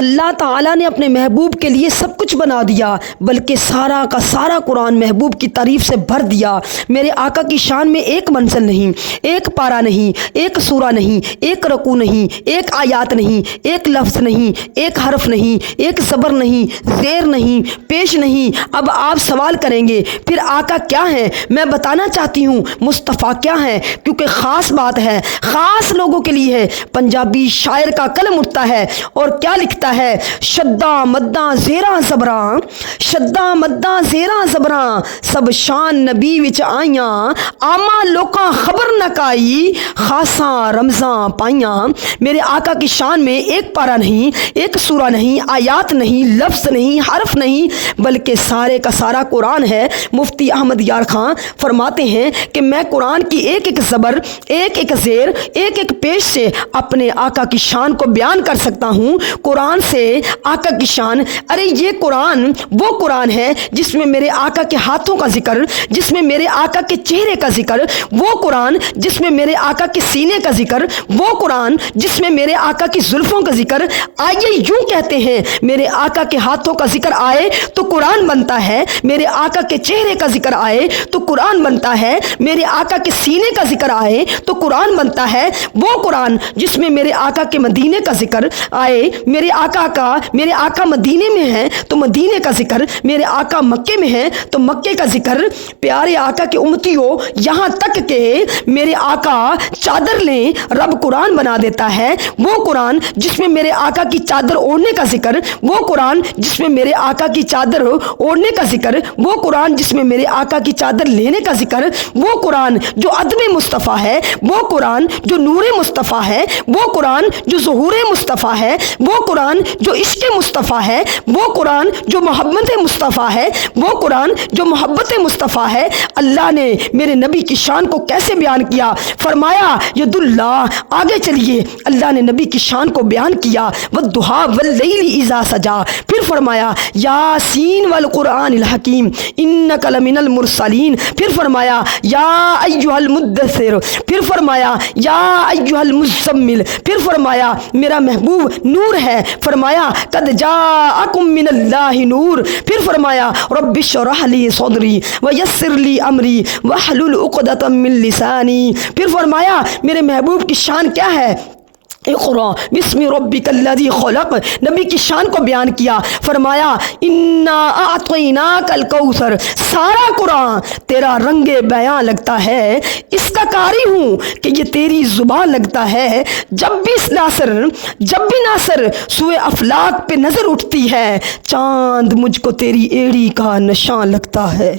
اللہ تعالیٰ نے اپنے محبوب کے لیے سب کچھ بنا دیا، بلکہ سارا کا سارا قرآن محبوب کی تعریف سے بھر دیا۔ میرے آقا کی شان میں ایک منزل نہیں، ایک پارہ نہیں، ایک سورہ نہیں، ایک رکوع نہیں، ایک آیات نہیں، ایک لفظ نہیں، ایک حرف نہیں، ایک زبر نہیں، زیر نہیں، پیش نہیں۔ اب آپ سوال کریں گے پھر آقا کیا ہے؟ میں بتانا چاہتی ہوں مصطفیٰ کیا ہے، کیونکہ خاص بات ہے، خاص لوگوں کے لیے ہے۔ پنجابی شاعر کا قلم اٹھتا ہے اور کیا لکھتا ہے؟ شدہ مدہ زیراں زبراں، شدہ مدہ زیراں زبراں، سب شان نبی وچ آئیاں، عامہ لوکاں خبر نہ کائی، خاصاں رمضاں پائیاں۔ میرے آقا کی شان میں ایک پارہ نہیں، ایک سورہ نہیں، آیات نہیں، لفظ نہیں، حرف نہیں، بلکہ سارے کا سارا قرآن ہے۔ مفتی احمد یار خان فرماتے ہیں کہ میں قرآن کی ایک ایک زبر، ایک ایک زیر، ایک ایک پیش سے اپنے آقا کی شان کو بیان کر سکتا ہوں۔ قرآن سے آقا کی شان، ارے یہ قرآن وہ قرآن ہے جس میں میرے آقا کے ہاتھوں کا ذکر، جس میں میرے آقا کے چہرے کا ذکر، وہ قرآن جس میں میرے آقا کے سینے کا ذکر، وہ قرآن جس میں میرے آقا کی زلفوں کا ذکر۔ آئیے یوں کہتے ہیں، میرے آقا کے ہاتھوں کا ذکر آئے تو قرآن بنتا ہے، میرے آقا کے چہرے کا ذکر آئے تو قرآن بنتا ہے، میرے آقا کے سینے کا ذکر آئے تو قرآن بنتا ہے۔ وہ قرآن جس میں میرے آقا کے مدینے کا ذکر آئے، میرے آقا مدینے میں ہے تو مدینے کا ذکر، میرے آقا مکے میں ہے تو مکے کا ذکر۔ پیارے آقا کے امتیوں، یہاں تک کہ میرے آقا چادر لیں رب قرآن بنا دیتا ہے۔ وہ قرآن جس میں میرے آقا کی چادر اوڑھنے کا ذکر، وہ قرآن جس میں میرے آقا کی چادر اوڑھنے کا ذکر، وہ قرآن جس میں میرے آقا کی چادر لینے کا ذکر، وہ قرآن جو عدم مصطفیٰ ہے، وہ قرآن جو نور مصطفیٰ ہے، وہ قرآن جو ظہور مصطفیٰ ہے، وہ قرآن جو عشق مصطفیٰ ہے، وہ قرآن جو محبت مصطفیٰ ہے، وہ قرآن جو محبت مصطفیٰ ہے۔ اللہ نے میرے نبی کی شان کو کیسے بیان کیا؟ فرمایا ید اللہ، آگے چلیے، اللہ نے نبی کی شان کو بیان کیا، والضحیٰ واللیل اذا سجا، پھر فرمایا یاسین والقرآن الحکیم انک لمن المرسلین، پھر فرمایا یا ایھا المدثر، پھر فرمایا یا ایھا المزمل، پھر فرمایا میرا محبوب نور ہے، فرمایا قد جاءکم من اللہ نور، پھر فرمایا رب اشرح لی صدری ویسر لی امری واحلل عقدۃ من لسانی، پھر فرمایا میرے محبوب کی شان کیا ہے؟ اقرا بسم ربک الذی خلق، نبی کی شان کو بیان کیا، فرمایا انا اعطیناک الکوثر۔ سارا قرآن تیرا رنگ بیان لگتا ہے، اس کا قاری ہوں کہ یہ تیری زبان لگتا ہے۔ جب بھی ناصر سوئے افلاک پہ نظر اٹھتی ہے، چاند مجھ کو تیری ایڑی کا نشان لگتا ہے۔